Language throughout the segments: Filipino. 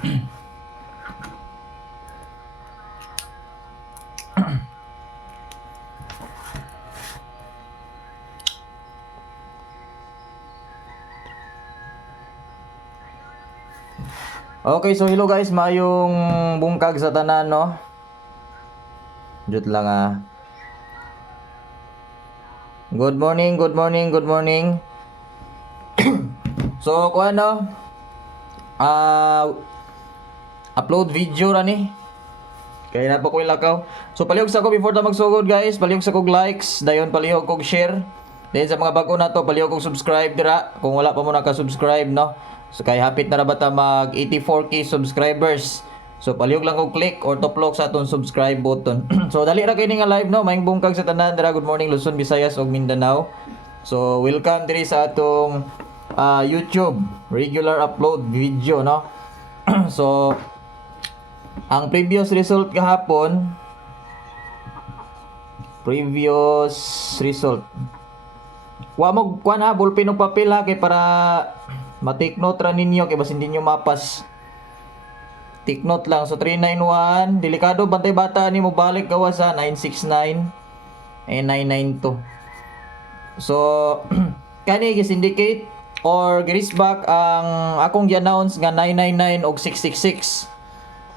Okay, so hello guys, mayong bungkag sa tanan, no? Jut lang ah. Good morning, good morning, good morning. So, kung ano, upload video ra ni. Kaya na po ko ilakaw. So, palihog sa ko before ta magsugod guys, palihog sa kog likes, dayon palihog kog share. Then sa mga bago na to, palihog kog subscribe dira kung wala pa mo naka-subscribe, no? So kay hapit na ba ta mag 84k subscribers. So palihog lang kog click or tuplok sa atong subscribe button. So dali ra kay ni nga live, no? Maayong bungkag sa tanan dira. Good morning Luzon, Visayas ug Mindanao. So welcome diri sa atong YouTube regular upload video, no? So ang previous result kahapon, wa mo kuan ha, ballpen ug papel ha, kay para ma-take note ra ninyo kay bas hindi nyo mapas. Take note lang. So 391, delikado bantay bata ni mo balik gawa sa 969 and 992. So kani gi-syndicate or gi-back ang akong gi-announce nga 999 og 666.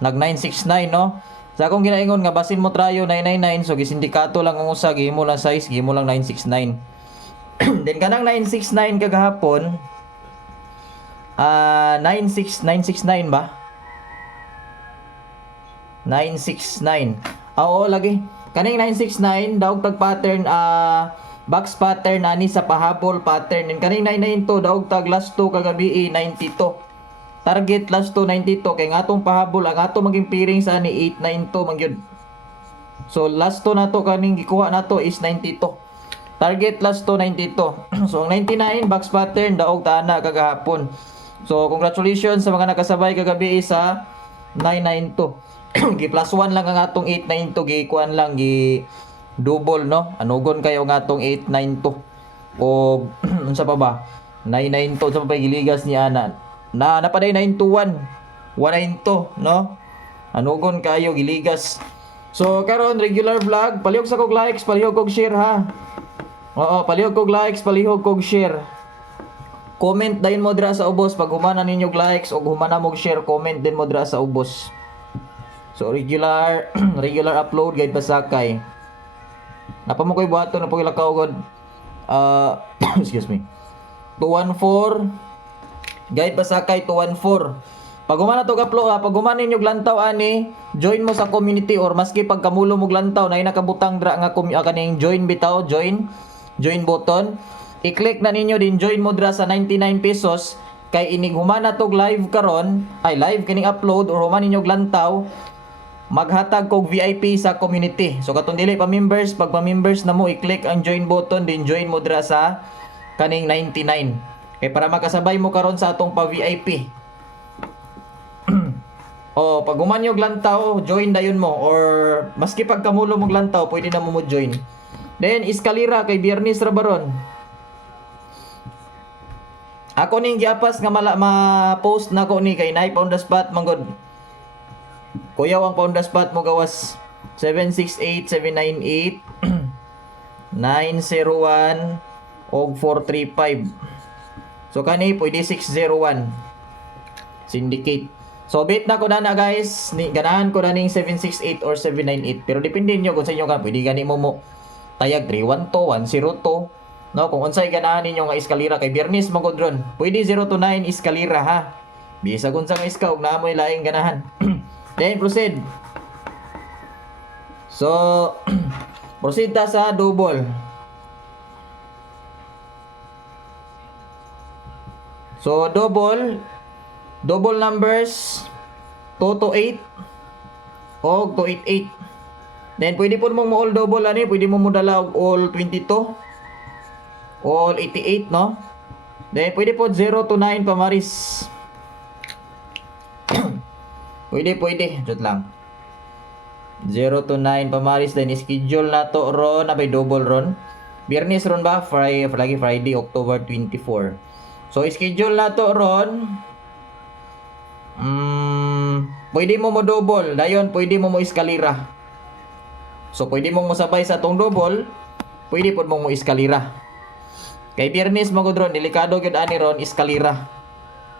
Nag 969, no? Sa akong ginaingon nga basin mo trayo 999, so gi-sindikato lang ang usa, gihimo lang size, gihimo lang 969. Then kanang 969 kagahapon, 969 ba? 969. Oo, lagi. Kaning 969 daog tag pattern box pattern ani sa pahabol pattern. And kaning 992 daog tag last 2 kagabi 92. Target last 2 92 kay ngatong pahabol ang ato maging piring sa ni 892 man gyud. So last 2 nato kaning gikuha nato is 92. Target last 2 92. So ang 99 box pattern daog taana kagahapon. So congratulations sa mga nakasabay kagabi sa 992. Gi plus 1 lang ang atong 892, gi kuan lang gi double, no? Anugon kayo ang atong 892. O unsa pa ba? 992 sa pa giligas ni ana. Napaday 921. 192, no? Anugon kayo giligas. So karon regular vlog, palihog sa kog likes, palihog kog share ha. Oo, palihog kog likes, palihog kog share. Comment dayon mo dira sa ubos pag humana ninyo likes o humana mo share, comment din mo dira sa ubos. So regular upload guide pasakay. Napa mo koy buhaton na pagilakaw god. Excuse me. 214 guide pasakay 214. Pag humana to upload, pag humana ninyo lantaw ani, join mo sa community or maski pag kamulo mo lantaw na nakabutang dra nga kaning join bitaw, join button. I-click na ninyo din join mo dra sa 99 pesos kay inig humana tog live karon, ay live kining upload or humana ninyo lantaw, maghatag kog VIP sa community. So katong dili pa members, pag pa-members na mo i-click ang join button din join mo dra sa kaning 99. Kay para makasabay mo karon sa atong pa VIP. O pag humana og lantaw, join dayon mo or maski pag kamulo mo lantaw, pwede na mo join. Then eskalera kay Biyernes ra baron. Ako ning giapas nga ma-post na ko ni kay Nay on the spot manggod. Kuyaw ang on the spot mo gawas 768-798 901 og 435. So kani pwede 601 syndicate. So bit na ko na guys, ni ganahan ko na ning 768 or 798 pero depende niyo kung sa inyo ka pwede gani mo tayag 312 102. No, kung unsay ganahan ninyo nga eskalera kay Biyernes magod ron. Pwede 0 to 9 eskalera ha. Bisa kung sa iska og naamoy laing ganahan. Then proceed. So proceed ta sa double. So double numbers 2 to 8 o 288. Then pwede po mong all double ani, pwede mo dala og all 22. All 88, no? Then pwede po 0 to 9 pamaris. pwede. Jot lang. 0 to 9 pamaris. Then schedule na to ron. Abay double ron. Biyernes ron ba? Friday, October 24. So schedule na to ron. pwede mo mo double, dayon pwede mo mo eskalira. So pwede mo mo sabay sa tong double, pwede pod mo mo eskalira. Kay Biyernes mo gud ron, delikado gyud ani ron eskalira.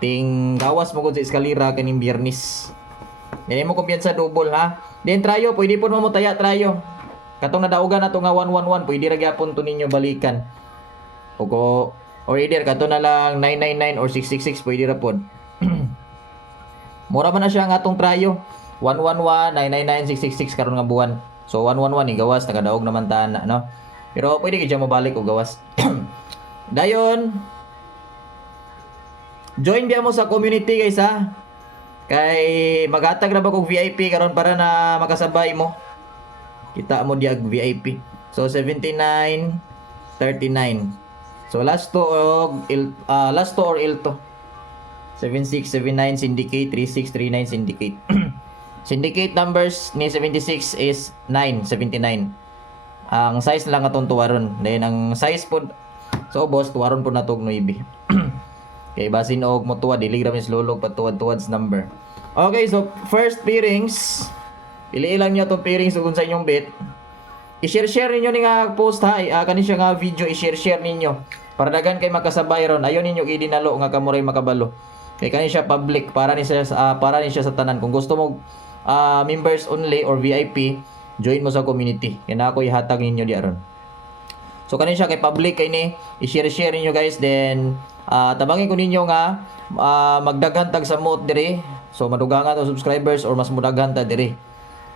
Ting gawas mo gud sa eskalira kaning Biyernes. Dili mo kumpiyansa double ha. Then trayo, pwede pod mo mo taya trayo. Katong nadaugan nato nga 111, pwede ra gyapon to ninyo balikan. Or either kato na lang 999 or 666 pwede ra pod. Mura man na siya ang atong trayo. 111, 999, 666 karon nga buwan. So 111 gawas nakadaog naman ta na no. Pero pwede gyud siya mabalik og gawas. Dayon join biya mo sa community guys ha. Kay maghatag ra ba kog VIP karon para na makasabay mo. Kita mo diag VIP. So 79 39. So last two or ilto. 7679 syndicate, 3639 syndicate. Syndicate numbers ni 76 is 979. Ang size lang atong tuwaron. Then ang size pod so boss tuwaron po natog 9. Kay basin og mo tuwa dili ra mis lulog patuwad-tuwads number. Okay, so first pairings. Pili lang niyo tong pairings ug sa inyong bet. I-share ninyo ni nga post ha. Kani siya nga video i-share ninyo. Para dagan kay makasabay ron. Ayon ninyo gidinalo nga kamuray makabalo. Kay kani siya public para ni siya sa tanan. Kung gusto mo members only or VIP, join mo sa community. Kaya na ako ihatag ninyo di aron. So kani siya kay public kay ni i-share ninyo guys, then tabangin ko ninyo nga magdaghan tag sa mote dire. So madugangan to subscribers or mas mudaghan ta dire.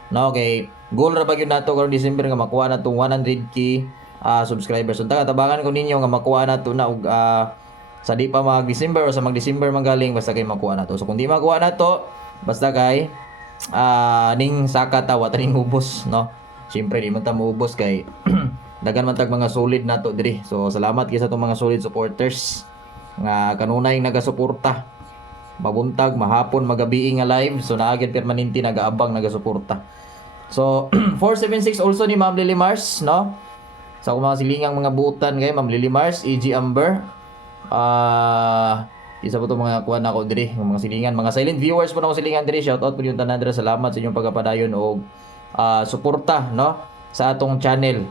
No, okay. Goal ra ba gyud nato karon December nga makuha na tong 100k subscribers. So tabangan ko ninyo nga makuha na to na og sa di pa mag-December o sa mag-December magaling basta kay makuha na to. So kung di makuha na to, basta kay ning saka ta ning ubos, no. Siyempre di man ta maubos kay dagan man tag mga solid nato diri. So salamat kay sa tong mga solid supporters nga kanunay nagasuporta. Mabuntag, mahapon, magabi nga live. So naagid permanente nagaabang nagasuporta. So 476 also ni Ma'am Lily Mars, no. Sa mga silingang mga buutan kay Ma'am Lily Mars, EG Amber. Isa po itong mga kuha na ako diri, mga silingan, mga silent viewers po na ako silingan diri. Shout out po yung tanan diri. Salamat sa inyong pagpapadayon o suporta, no, sa atong channel,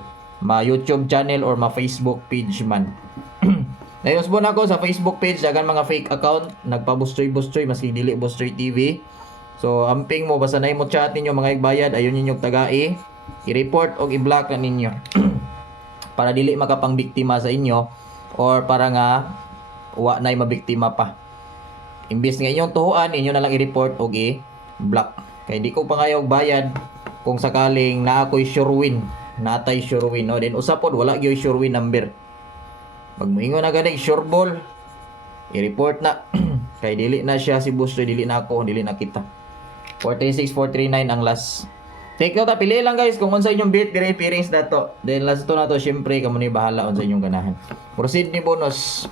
YouTube channel or Facebook page man. Nayusbon ako sa Facebook page, dagan mga fake account, nagpa-bustoy maski dili Bustoy TV. So amping mo basta nay mo chat ninyo mga igbayad, ayon ninyo tagai, i-report o i-block na ninyo. Para dili makapang biktima sa inyo or para nga wa nay mabiktima pa. Imbis nga inyong tuhuan, inyo na lang i-report o i-block. Kay di ko pa kayo bayad kung sakaling na ako'y sure win, natay sure win, no. Then usapod wala gyud sure win number. Pag moingon na ganing sure ball, i-report na. Kay dili na siya si Bustoy, dili na ako, dili na kita. 436-439 ang last. Take note, pili lang guys kung unsa inyong bet dire pairings dato. Then last to na to, syempre kamo ni bahala unsa inyong ganahan. Proceed ni bonus.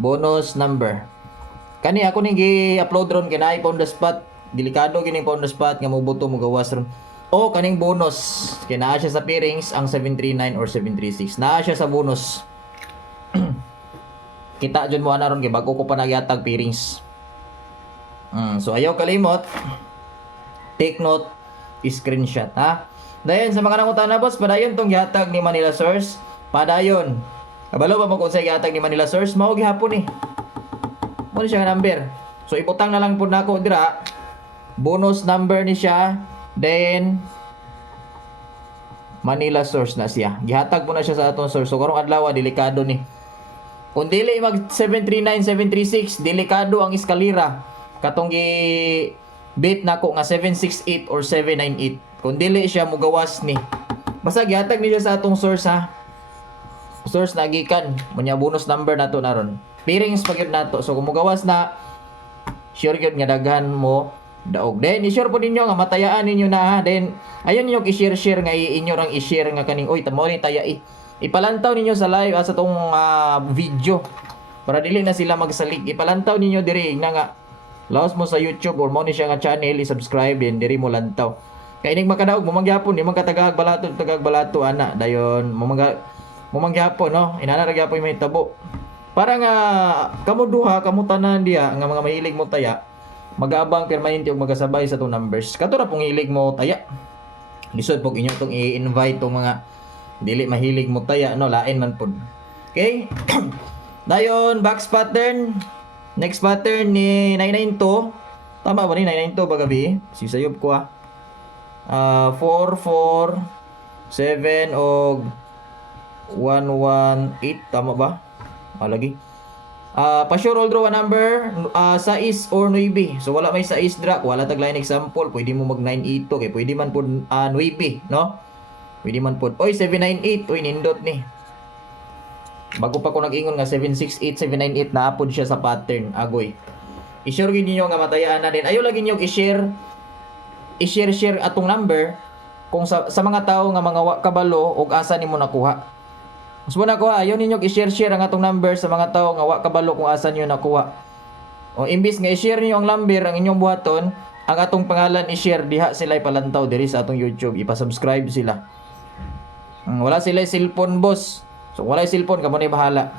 Bonus number. Kani ako ning gi-upload ron kinai on the spot. Delikado kining on the spot nga mobuto mo gawas ron. O kaning bonus, kay naa siya sa pairings ang 739 or 736. Naa siya sa bonus. Kita jud mo ana ron kay bago ko pa nagyatag pairings. So ayaw kalimot. Take note, screenshot ha. Dayon sa mga nangutan na boss, padayon tong gihatag ni Manila Source. Padayon. Kabalo pa mo kung sa gihatag ni Manila Source, mao gihapon eh. Mo siya nga number. So iputang na lang pud nako dira. Bonus number ni siya. Then Manila Source na siya. Gihatag po na siya sa atong source. So karong adlaw delikado ni. Kung dili mag 739 736, delikado ang eskalira. Katong gi bet nako nga 768 or 798. Kung dili siya mugawas ni. Basta gihatag ni siya sa atong source ha. Source na gikan munya bonus number nato naron. Pairings pagyud nato. So kung mugawas na, sure gyud nga daghan mo daog. Then i-share po ninyo nga matayaan ninyo na ha. Then ayun ninyo i-share nga inyo rang i-share nga kaning oy tamo ni taya ipalantaw ninyo sa live sa tong video para dili na sila magsalig. Ipalantaw ninyo diri nga laos mo sa YouTube or mo ni siya nga channel i-subscribe din diri mo lantaw. Kay ning makadaog mo mangyapon di man katagag balato ana dayon mo mangyapon no inana ra gyapon may tabo. Para nga kamo duha, kamo tanan diha nga mga mahilig mo taya, mag-aabang permanente og magkasabay sa tong numbers. Kato ra pong hilig mo taya. Lisod pog inyo tong i-invite tong mga dili mahilig mo taya no, lain man pod. Okay? Dayon box pattern. Next pattern ni 992. Tama ba ni 992 ba gabi? Sisayop ko 4 4 7 og 118 tama ba? Lagi. Pa-sure all draw a number 6 or 9. So wala may 6 dra, wala tag line example, pwede mo mag 98 kay pwede man pud 9, no? Pwede man pud. Oy 798, oy nindot ni. Bago pa ko nag-ingon nga 768, 798 na apod siya sa pattern, agoy. I-share gid niyo nga matayaan na din. Ayo lagi niyo i-share atong number kung sa mga tawo nga mga kabalo og asa nimo nakuha. Mas muna ko ayaw ninyo i-share ang atong number sa mga tao nga wa kabalo kung asa niyo nakuha. O imbis nga i-share niyo ang number ang inyong buhaton, ang atong pangalan i-share diha sila ipalantaw diri sa atong YouTube, ipa-subscribe sila. Wala sila cellphone boss. So wala cellphone kamo ni bahala.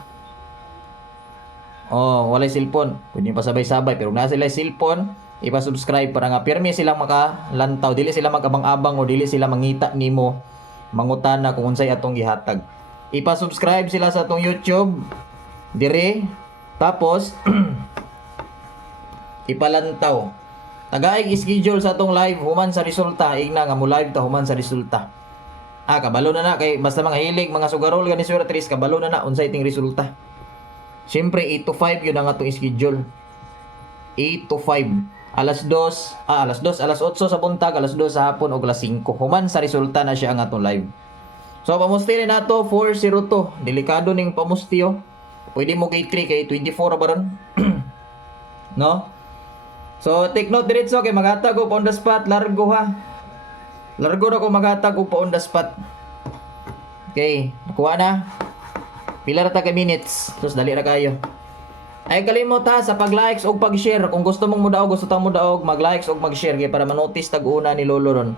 Wala cellphone, pwede pa sabay-sabay pero na sila cellphone, ipa-subscribe para nga pirmi sila makalantaw, dili sila magabang-abang o dili sila mangita nimo mangutana kung unsay atong gihatag. Ipa-subscribe sila sa atong YouTube dire, tapos ipalantaw. Tagaig schedule sa atong live human sa resulta, igna nga mo live ta human sa resulta. Kabalo na kay basta mga hilig mga sugarol gani Sir Tris, kabalo na unsay ting resulta. Siyempre 8 to 5 yun ang atong schedule. 8 to 5. Alas 8 sa buntag, alas 2 sa hapon o alas 5. Human sa resulta na siya ang atong live. So pamusti rin nato 402. Delikado ning pamustiyo. Pwede mo kay 3 kay 24 ba ron? No? So take note diretso kay maghatag og on the spot, largo ha. Largo na ko maghatag og on the spot. Okay, nakuha na. Pila ra ta ka minutes. Sus dali ra kayo. Ay kalimot ha sa pag-likes og pag-share. Kung gusto mong mudaog, gusto tang mudaog, mag-likes og mag-share kay para ma-notice tag-una ni Lolo ron.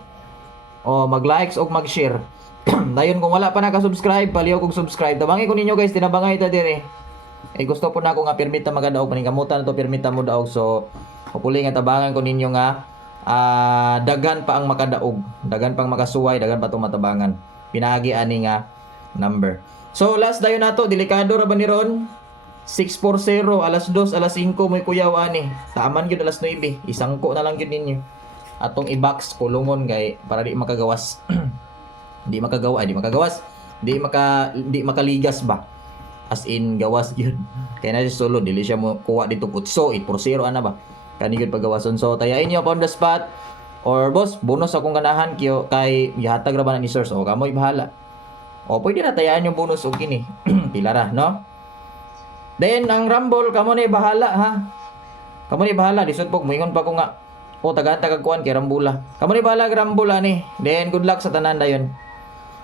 Mag-likes og mag-share. Dayon kung wala pa naka-subscribe, paliw kog subscribe. Tabangi ko ninyo guys, tinabangay ta dire. Gusto po na ako nga permita magadaog, paningkamutan na to permita mo daog. So, hopefully nga tabangan ko ninyo nga dagan pa ang makadaog, dagan pang makasuway, dagan pa itong matabangan. Pinagi ani nga number. So, last dayon nato, delikado ra ba ni ron? 640, alas 2, alas 5 mo'y kuyaw ani. Taaman gyud alas 9, isangko na lang gyud ninyo. Atong i-box kulungon kay para di makagawas. Di makaligas ba, as in gawas yun. Kaya na siya solo, dili siya mo kuha dito putso 8-0 ana ba kani gyud pagawason. So tayain niyo on the spot or boss bonus akong ganahan kay gihatag ra ba na ni sir, so kamoy bahala. Pwede na tayaan yung bonus og kini. Pila ra no. Then ang rumble kamo ni bahala ha, kamo ni bahala. Lisod pog moingon pa ko nga taga-tagag kuan kay rambula, kamo ni bahala rumble ani. Then good luck sa tanan dayon.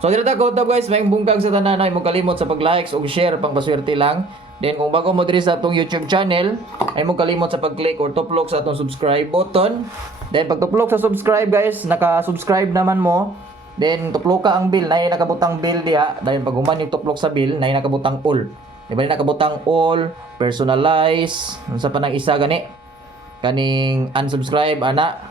So dito ta ko guys, may bungkag sa tanan, ay mo kalimot sa pag-likes ug share pang paswerte lang. Then kung bago mo diri sa atong YouTube channel, ay mo kalimot sa pag-click or tuplok sa atong subscribe button. Then pag tuplok sa subscribe guys, naka-subscribe naman mo. Then tuplok ka ang bell, nay nakabutang bell diha. Dahil pag human yung tuplok sa bell, nay nakabutang all. Di ba nakabutang all, personalize, unsa pa nang isa gani? Kaning unsubscribe ana,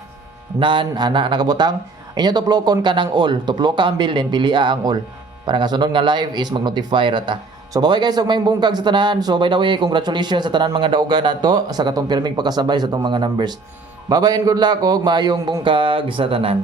none ana nakabutang. Inyo tuplokon ka ng all. Tuplok ka ang bill din, pilia ang all. Para nga sunod nga live is mag-notify rata. So bye guys, og may bungkag sa tanan. So by the way, congratulations sa tanan mga daugan nato sa katong pirming pagkasabay sa tong mga numbers. Bye and good luck og maayong bungkag sa tanan.